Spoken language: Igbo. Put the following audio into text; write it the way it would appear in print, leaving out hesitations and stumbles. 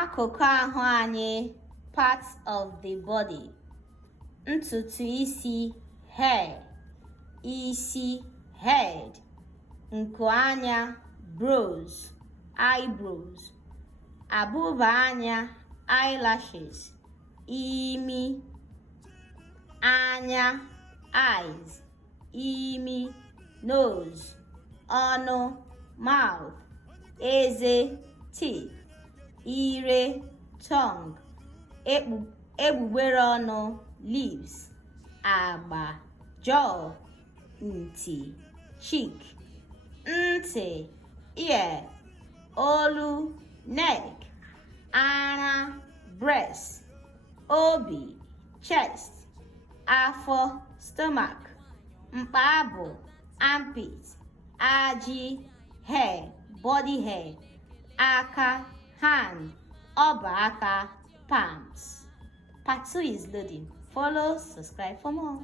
Akụkụ ahụ anyị, parts of the body. Ntutu isi, hair. Isi, head. Nku anya, brows, eyebrows. Abụba anya, eyelashes. Imi, anya, eyes. Imi, nose. Ọnụ, mouth. Eze, teeth. Ire, tongue. Egbugbere ọnụ, lips. Agba, jaw. Ntị, cheek. Ntị, ear. Olu, neck. Ara, breast. Obi, chest. Afọ, stomach. Mkpabụ, armpit. Ajị, hair, body hair. Aka, hand. Ọba aka, palms. Part 2 is loading. Follow, subscribe for more.